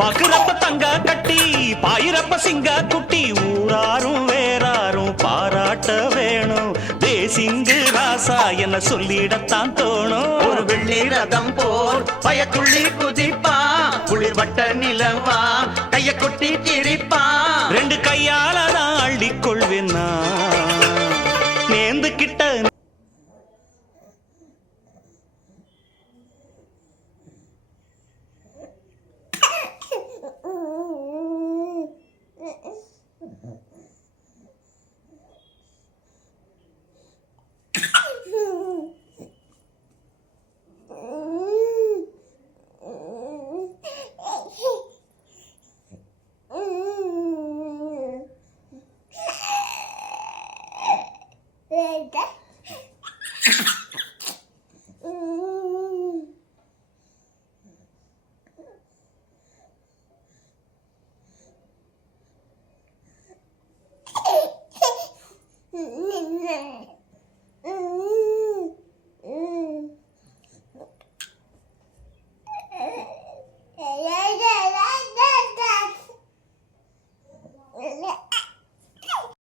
பாக்குறப்ப தங்க கட்டி பாயிரப்ப சிங்க குட்டி ஊராரும் வேறாரும் பாராட்ட வேணும் தேசிங்கு ராசா என்ன சொல்லிடத்தான் தோணும் ஒரு வெள்ளி ரதம் போர் பயத்துள்ளி குதிப்பா குளிர் வட்ட நிலவா கைய கொட்டி கிழிப்பா ரெண்டு கையால தான் அள்ளிக்கொள்வேன் நான்